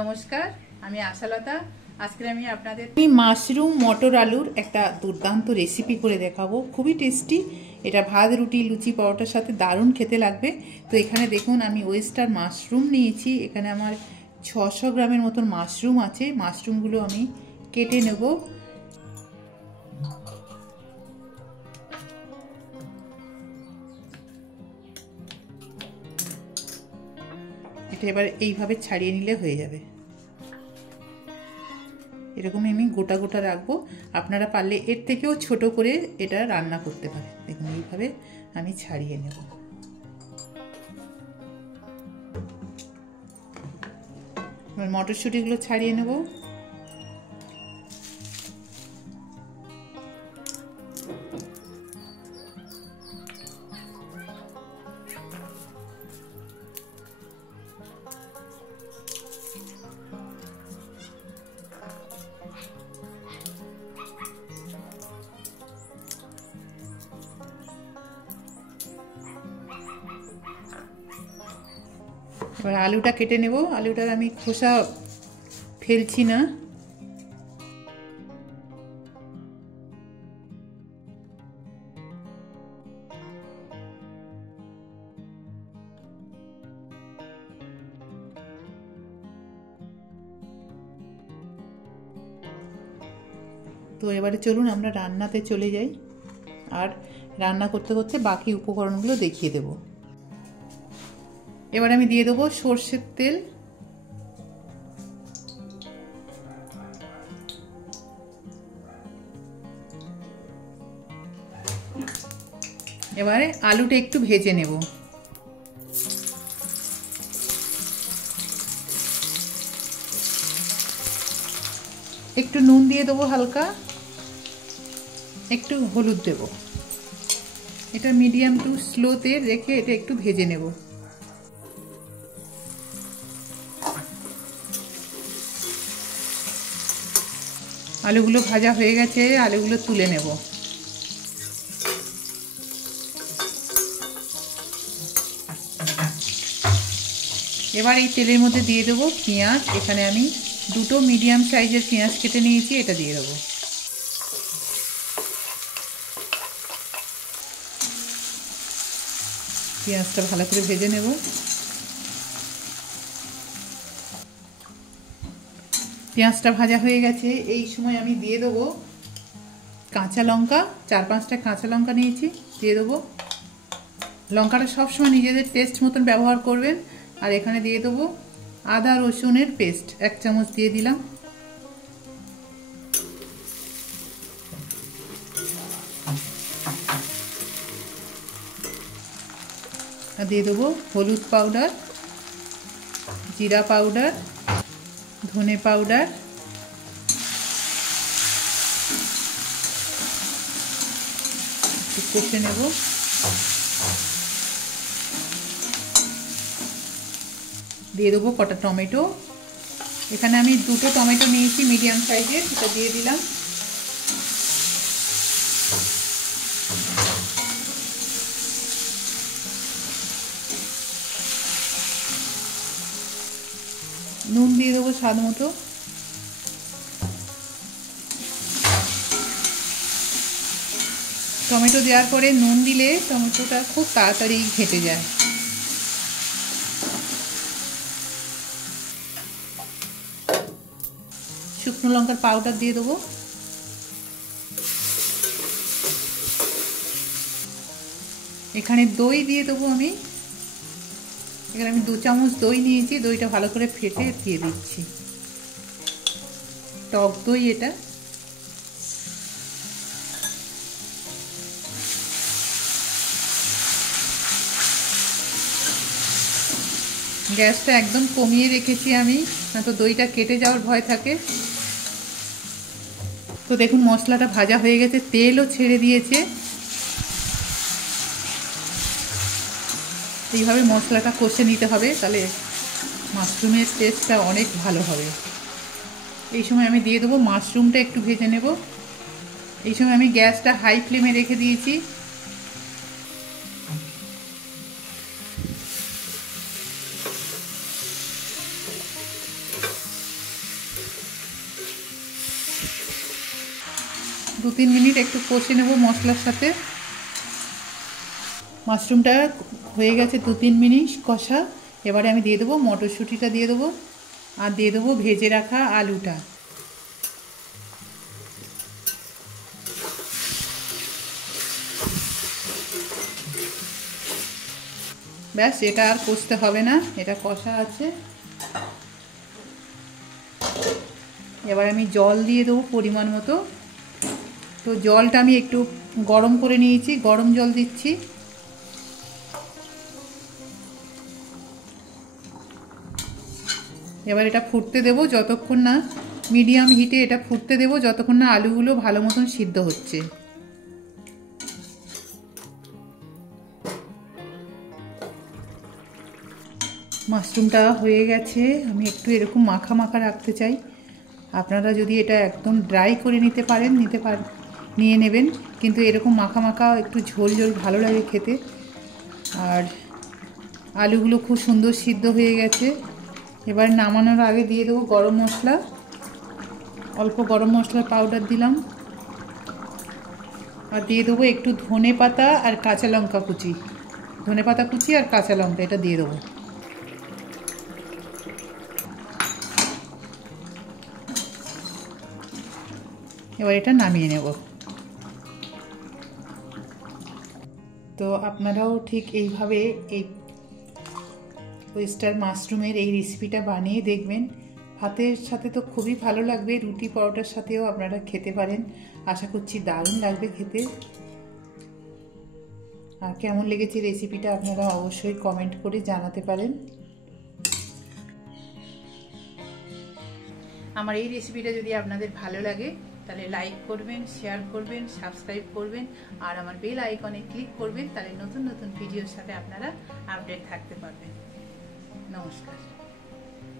নমস্কার, আমি আশালতা। আজকে আমি আপনাদের মাশরুম মটর আলুর একটা দুর্দান্ত রেসিপি করে দেখাবো। খুবই টেস্টি, এটা ভাত, রুটি, লুচি, পরোটার সাথে দারুণ খেতে লাগবে। তো এখানে দেখুন আমি ওয়েস্টার মাশরুম নিয়েছি। এখানে আমার 600 গ্রামের মতন মাশরুম আছে। মাশরুমগুলো আমি কেটে নেব। এটা এবার এইভাবে ছাড়িয়ে নিলে হয়ে যাবে। এরকম আমি গোটা গোটা রাখবো। আপনারা পারলে এর থেকেও ছোট করে এটা রান্না করতে পারেন। দেখুন এইভাবে আমি ছাড়িয়ে নেব। এবার মটরশুঁটিগুলো ছাড়িয়ে নেব। এবার আলুটা কেটে নেব। আলুটার আমি খোসা ফেলছি না। তো এবারে চলুন আমরা রান্নাতে চলে যাই, আর রান্না করতে করতে বাকি উপকরণগুলো দেখিয়ে দেব। এবার আমি দিয়ে দেবো সর্ষের তেল। এবারে আলুটা একটু ভেজে নেব। একটু নুন দিয়ে দেবো হালকা, একটু হলুদ দেব। এটা মিডিয়াম টু স্লোতে রেখে এটা একটু ভেজে নেব। আলুগুলো ভাজা হয়ে গেছে, আলুগুলো তুলে নেব। এবার এই তেলের মধ্যে দিয়ে দেবো পেঁয়াজ। এখানে আমি দুটো মিডিয়াম সাইজের পেঁয়াজ কেটে নিয়েছি, এটা দিয়ে দেবো। পেঁয়াজটা ভালো করে ভেজে নেব। পেঁয়াজটা ভাজা হয়ে গেছে। এই সময় আমি দিয়ে দেবো কাঁচা লঙ্কা। 4-5টা কাঁচা লঙ্কা নিয়েছি, দিয়ে দেবো। লঙ্কাটা সবসময় নিজেদের টেস্ট মতন ব্যবহার করবেন। আর এখানে দিয়ে দেবো আদা রসুনের পেস্ট 1 চামচ দিয়ে দিলাম। আর দিয়ে দেবো হলুদ পাউডার, জিরা পাউডার, ধনে পাউডার, কষে নেব। দিয়ে দেবো কটা টমেটো। এখানে আমি 2টো টমেটো নিয়েছি মিডিয়াম সাইজের, সেটা দিয়ে দিলাম। নুন দিয়ে দেবো স্বাদ মতো। টমেটো দেওয়ার পরে নুন দিলে টমেটোটা খুব তাড়াতাড়ি ঘেঁটে যায়। শুকনো লঙ্কার পাউডার দিয়ে দেবো। এখানে দই দিয়ে দেবো আমি। এখানে আমি 2 চামচ দই নিয়েছি। দইটা ভালো করে ফেটে দিয়ে দিচ্ছি। টক দই এটা। গ্যাসটা একদম কমিয়ে রেখেছি আমি, না তো দইটা কেটে যাওয়ার ভয় থাকে। তো দেখুন মশলাটা ভাজা হয়ে গেছে, তেলও ছেড়ে দিয়েছে। এইভাবে মশলাটা কষে নিতে হবে, তাহলে মাশরুমের টেস্টটা অনেক ভালো হবে। এই সময় আমি দিয়ে দেবো মাশরুমটা একটু ভেজে নেব। এই সময় আমি গ্যাসটা হাই ফ্লেমে রেখে দিয়েছি। 2-3 মিনিট একটু কষে নেব মশলার সাথে। মাশরুমটা হয়ে গেছে 2-3 মিনিট কষা। এবারে আমি দিয়ে দেবো মটরশুঁটিটা দিয়ে দেবো, আর দিয়ে দেবো ভেজে রাখা আলুটা। ব্যাস, এটা আর কষতে হবে না, এটা কষা আছে। এবার আমি জল দিয়ে দেবো পরিমাণ মতো। তো জলটা আমি একটু গরম করে নিয়েছি, গরম জল দিচ্ছি। এবার এটা ফুটতে দেবো যতক্ষণ না, মিডিয়াম হিটে এটা ফুটতে দেবো যতক্ষণ না আলুগুলো ভালো মতন সিদ্ধ হচ্ছে। মাশরুমটা হয়ে গেছে। আমি একটু এরকম মাখা মাখা রাখতে চাই। আপনারা যদি এটা একদম ড্রাই করে নিয়ে নেবেন, কিন্তু এরকম মাখা মাখা একটু ঝোল ঝোল ভালো লাগে খেতে। আর আলুগুলো খুব সুন্দর সিদ্ধ হয়ে গেছে। এবার নামানোর আগে দিয়ে দেবো গরম মশলা, অল্প গরম মশলার পাউডার দিলাম। আর দিয়ে দেবো একটু ধনে পাতা আর কাঁচা লঙ্কা কুচি, ধনে পাতা কুচি আর কাঁচা লঙ্কা, এটা দিয়ে দেবো। এবার এটা নামিয়ে নেব। তো আপনারাও ঠিক এইভাবে এই ওয়েস্টার মাশরুমের এই রেসিপিটা বানিয়ে দেখবেন। ভাতের সাথে তো খুবই ভালো লাগবে, রুটি পরোটার সাথেও আপনারা খেতে পারেন। আশা করছি দারুণ লাগবে খেতে। আর কেমন লেগেছে রেসিপিটা আপনারা অবশ্যই কমেন্ট করে জানাতে পারেন। আমার এই রেসিপিটা যদি আপনাদের ভালো লাগে তাহলে লাইক করবেন, শেয়ার করবেন, সাবস্ক্রাইব করবেন, আর আমার বেল আইকনে ক্লিক করবেন। তাহলে নতুন নতুন ভিডিওর সাথে আপনারা আপডেট থাকতে পারবেন। নমস্কার।